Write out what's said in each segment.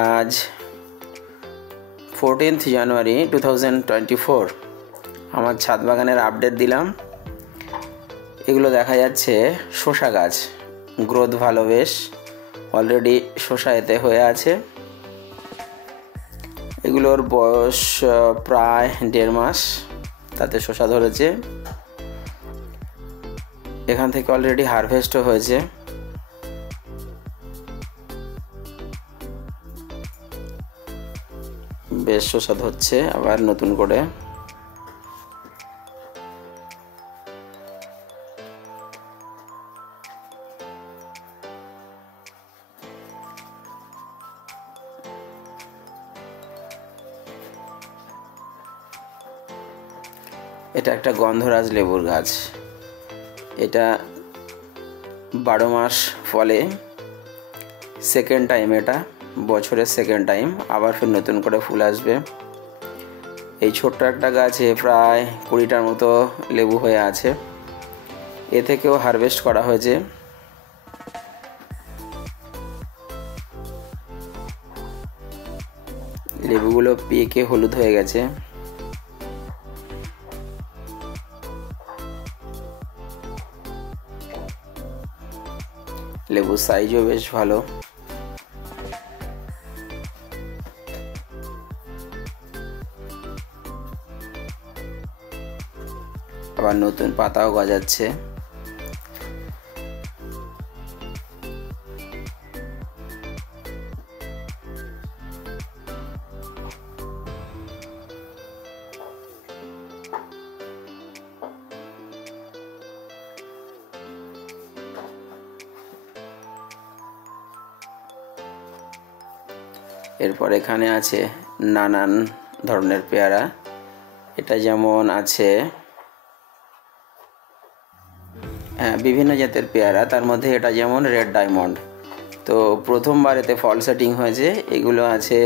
আজ 14th জানুয়ারি 2024 আমার ছাদ বাগানের আপডেট দিলাম। এগুলো দেখা যাচ্ছে শসা গাছ, গ্রোথ ভালো, বেশ অলরেডি শসা এতে হয়ে আছে। এগুলোর বয়স প্রায় 1.5 মাস, তাতে শসা ধরেছে। এখান থেকে অলরেডি হারভেস্টও হয়েছে। বেশ শসা ধরছে আবার নতুন করে। এটা একটা গন্ধরাজ লেবুর গাছ। এটা 12 মাস ফলে, সেকেন্ড টাইম, এটা বছরের সেকেন্ড টাইম আবার ফের নতুন করে ফুল আসবে। এই ছোট্ট একটা গাছে প্রায় 20টার মতো লেবু হয়ে আছে। এ থেকেও হারভেস্ট করা হয়েছে। লেবুগুলো পেকে হলুদ হয়ে গেছে। লেবুর সাইজও বেশ ভালো। আবার নতুন পাতাও গজাচ্ছে। এরপর এখানে আছে নানান ধরনের পেয়ারা। এটা যেমন আছে বিভিন্ন জাতের পেয়ারা, তার মধ্যে এটা যেমন রেড ডায়মন্ড। তো প্রথমবার এতে ফল সেটিং হয়েছে। এগুলো আছে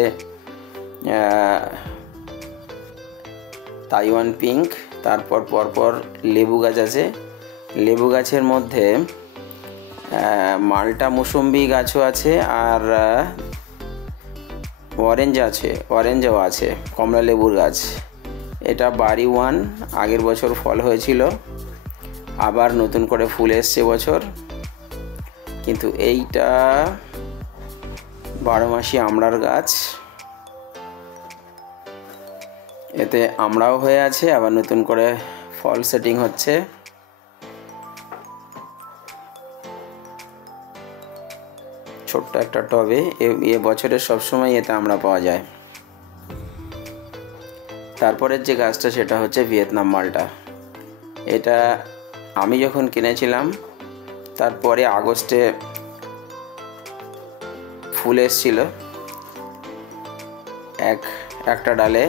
তাইওয়ান পিঙ্ক। তারপর পরপর লেবু গাছ আছে। লেবু গাছের মধ্যে মাল্টা মুসম্বি গাছও আছে, আর অরেঞ্জও আছে, কমলা লেবুর গাছ। এটা বাড়ি 1, আগের বছর ফল হয়েছিল, আবার নতুন করে ফুল এসছে বছর। কিন্তু এইটা 12 মাসি আমড়ার গাছ। এতে আমড়াও হয়ে আছে, আবার নতুন করে ফল সেটিং হচ্ছে। ছোট্ট একটা টবে এ বছরের সবসময় এতে আমড়া পাওয়া যায়। তারপরের যে গাছটা সেটা হচ্ছে ভিয়েতনাম মালটা। এটা আমি যখন কিনেছিলাম তারপরে আগস্টে ফুল এসেছিল। একটা ডালে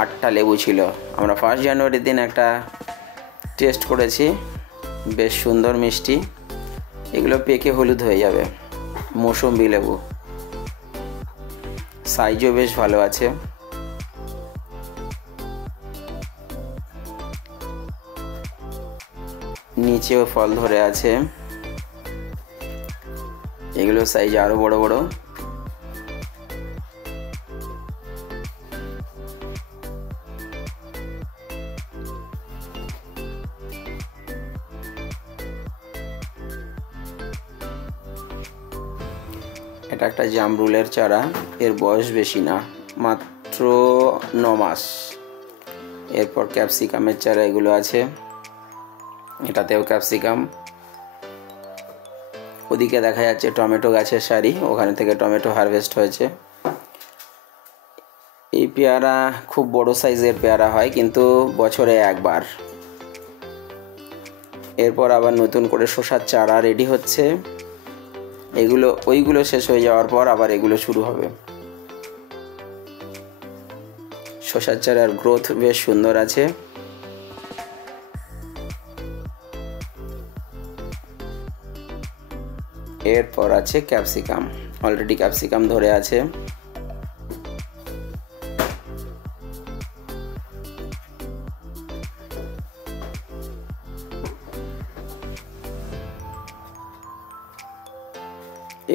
8টা লেবু ছিল। আমরা 1 জানুয়ারির দিন একটা টেস্ট করেছি, বেশ সুন্দর মিষ্টি। এগুলো পেকে হলুদ হয়ে যাবে। মৌসুম্বি লেবু, সাইজও বেশ ভালো আছে। নিচেও ফল ধরে আছে। এগুলো সাইজ আরো বড় বড়। এটা একটা জামরুলের চারা। এর বয়স বেশি না, মাত্র 9 মাস। এরপর ক্যাপসিকামের চারা এগুলো আছে। এটাতেও ক্যাপসিকাম। ওদিকে দেখা যাচ্ছে টমেটো গাছের সারি, ওখানে থেকে টমেটো হারভেস্ট হয়েছে। এই পেয়ারা খুব বড় সাইজের পেয়ারা হয়, কিন্তু বছরে একবার। এরপর আবার নতুন করে শসার চারা রেডি হচ্ছে। ওইগুলো শেষ হয়ে যাওয়ার পর আবার এগুলো শুরু হবে। শসার চারার গ্রোথ বেশ সুন্দর আছে। এরপর আছে ক্যাপসিকাম। অলরেডি ক্যাপসিকাম ধরে আছে।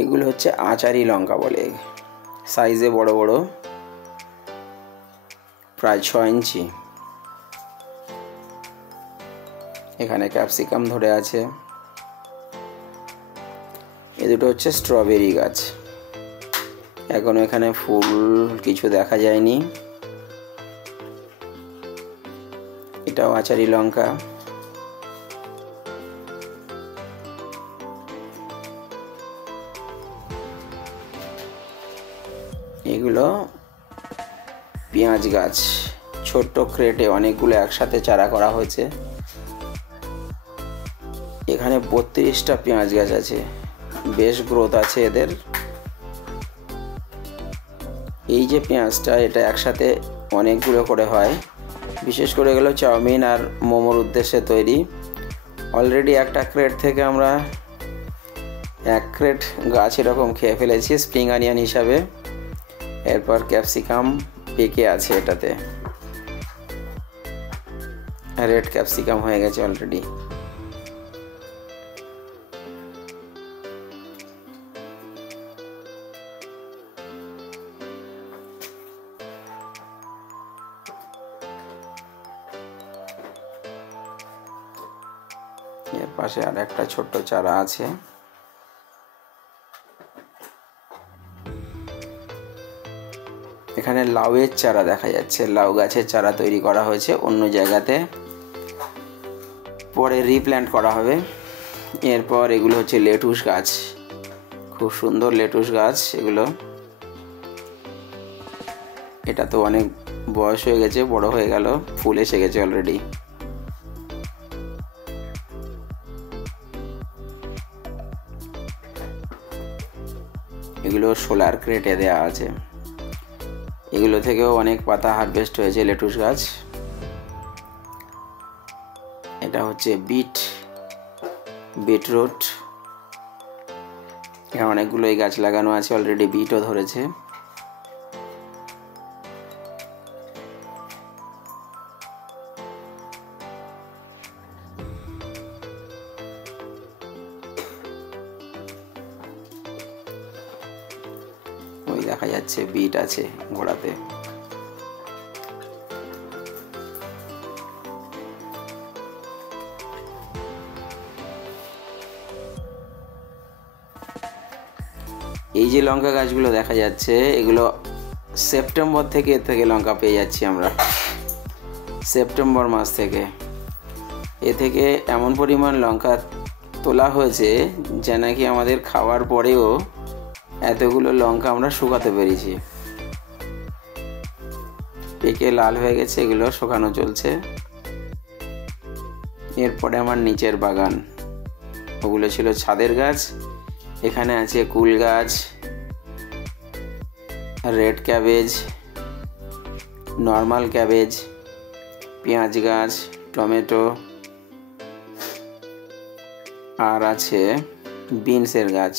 এগুলো হচ্ছে আচারি লঙ্কা বলে। সাইজে বড় বড়, প্রায় 6 ইঞ্চি। এখানে ক্যাপসিকাম ধরে আছে। এ দুটো হচ্ছে স্ট্রবেরি গাছ। এখনো এখানে ফুল কিছু দেখা যায়নি। এটাও আচারি লঙ্কা। এগুলো পেঁয়াজ গাছ। ছোট্ট ক্রেটে অনেকগুলো একসাথে চারা করা হয়েছে। এখানে 32টা পেঁয়াজ গাছ আছে। বেশ গ্রোথ আছে এদের। এই যে পেঁয়াজটা, এটা একসাথে অনেকগুলো করে হয়। বিশেষ করে এগুলো চাউমিন আর মোমোর উদ্দেশ্যে তৈরি। অলরেডি একটা ক্রেট থেকে আমরা 1 ক্রেট গাছ এরকম খেয়ে ফেলেছি স্প্রিং অনিয়ন হিসাবে। এরপর ক্যাপসিকাম পেকে আছে এটাতে। রেড ক্যাপসিকাম হয়ে গেছে অলরেডি। এর পাশে আর একটা ছোট্ট চারা আছে। এখানে লাউয়ের চারা দেখা যাচ্ছে। লাউ গাছের চারা তৈরি করা হয়েছে অন্য জায়গাতে, পরে রিপ্ল্যান্ট করা হবে। এরপর এগুলো হচ্ছে লেটুস গাছ। খুব সুন্দর লেটুস গাছ এগুলো। এটা তো অনেক বয়স হয়ে গেছে, বড় হয়ে গেল, ফুল এসে গেছে অলরেডি। এগুলো সোলার ক্রেটে দেওয়া আছে। এগুলো থেকেও অনেক পাতা হারভেস্ট হয়েছে লেটুস গাছ। এটা হচ্ছে বিটরুট। এখানে অনেকগুলো এই গাছ লাগানো আছে অলরেডি। বিটও ধরেছে। ওই দেখা যাচ্ছে বিট আছে গোড়াতে। এই যে লঙ্কা গাছগুলো দেখা যাচ্ছে, এগুলো সেপ্টেম্বর থেকে এর থেকে লঙ্কা পেয়ে যাচ্ছি আমরা। সেপ্টেম্বর মাস থেকে এ থেকে এমন পরিমাণ লঙ্কা তোলা হয়েছে যে নাকি আমাদের খাওয়ার পরেও এতগুলো লঙ্কা আমরা শুকাতে পেরেছি। পেকে লাল হয়ে গেছে, এগুলো শুকানো চলছে। এরপরে আমার নিচের বাগান, ওগুলো ছিল ছাদের গাছ। এখানে আছে কুল গাছ, রেড ক্যাবেজ, নর্মাল ক্যাবেজ, পেঁয়াজ গাছ, টমেটো, আর আছে বিনসের গাছ।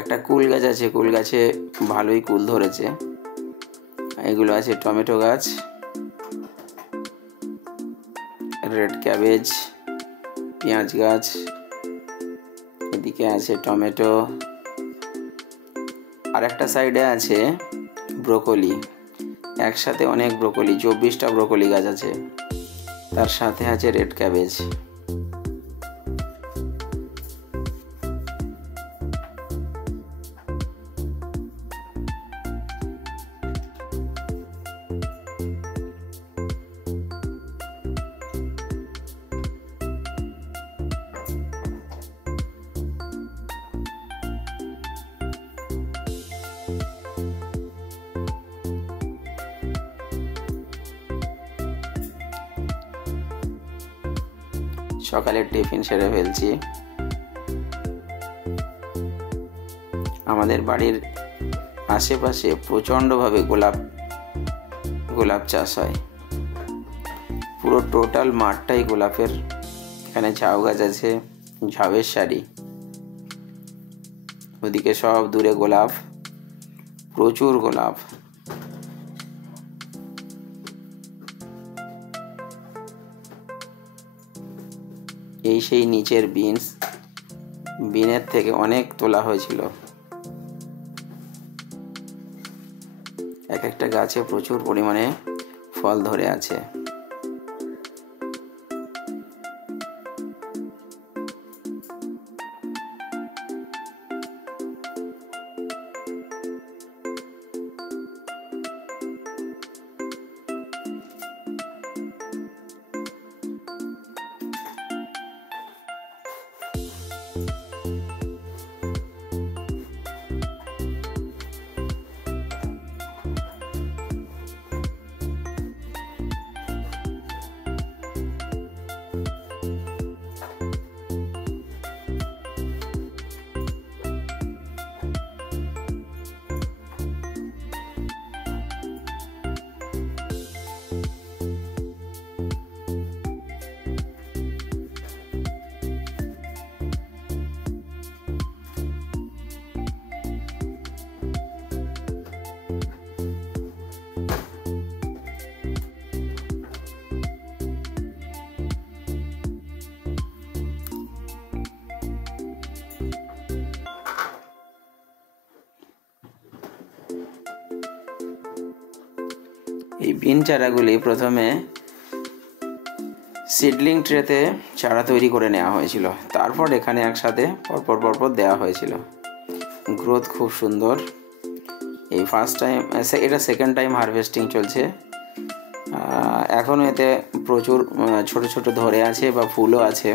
একটা কুল গাছ আছে, কুল গাছে ভালোই কুল ধরেছে। এগুলো আছে টমেটো গাছ, রেড ক্যাবেজ, পেঁয়াজ গাছ, এদিকে আছে টমেটো, আর একটা সাইডে আছে ব্রোকলি। একসাথে অনেক ব্রোকলি, 24টা ব্রোকলি গাছ আছে। তার সাথে আছে রেড ক্যাবেজ। সকালের টিফিন সেরে ফেলছি। আমাদের বাড়ির আশেপাশে প্রচণ্ডভাবে গোলাপ চাষ হয়। পুরো টোটাল মাঠটাই গোলাপের। এখানে ঝাউ গাছ আছে, ঝাউয়ের সারি। ওদিকে সব দূরে গোলাপ, প্রচুর গোলাপ। এই সেই নিচের বিনস, বিনের থেকে অনেক তোলা হয়েছিল। এক একটা গাছে প্রচুর পরিমাণে ফল ধরে আছে। এই বিন চারাগুলি প্রথমে সিডলিং ট্রেতে চারা তৈরি করে নেওয়া হয়েছিল, তারপর এখানে একসাথে পরপর দেওয়া হয়েছিল। গ্রোথ খুব সুন্দর। এই ফার্স্ট টাইম, এটা সেকেন্ড টাইম হারভেস্টিং চলছে। এখনও এতে প্রচুর ছোট ছোট ধরে আছে বা ফুলও আছে।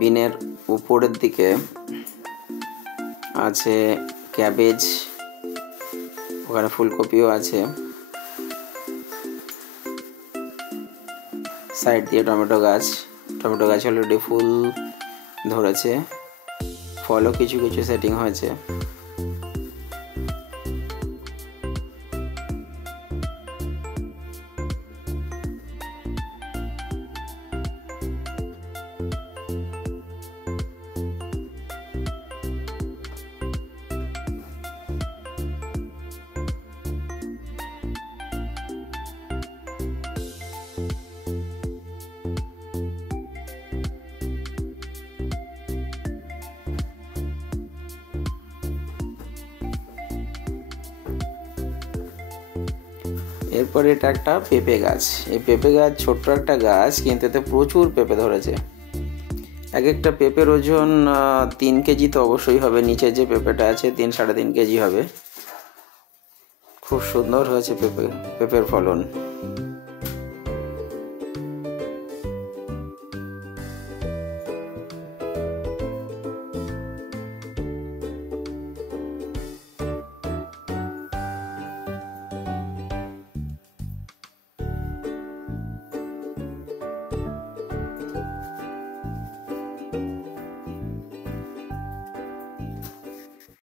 বিনের উপরের দিকে আছে ক্যাবেজ, ওখানে ফুলকপিও আছে। সাইড দিয়ে টমেটো গাছ অলরেডি ফুল ধরেছে, ফলও কিছু কিছু সেটিং হয়েছে। এরপরে এটা একটা পেঁপে গাছ। এই পেঁপে গাছ ছোট্ট একটা গাছ, কিন্তু এতে প্রচুর পেঁপে ধরেছে। এক একটা পেঁপের ওজন 3 কেজি তো অবশ্যই হবে। নিচে যে পেঁপেটা আছে 3-3.5 কেজি হবে। খুব সুন্দর হয়েছে পেঁপের ফলন।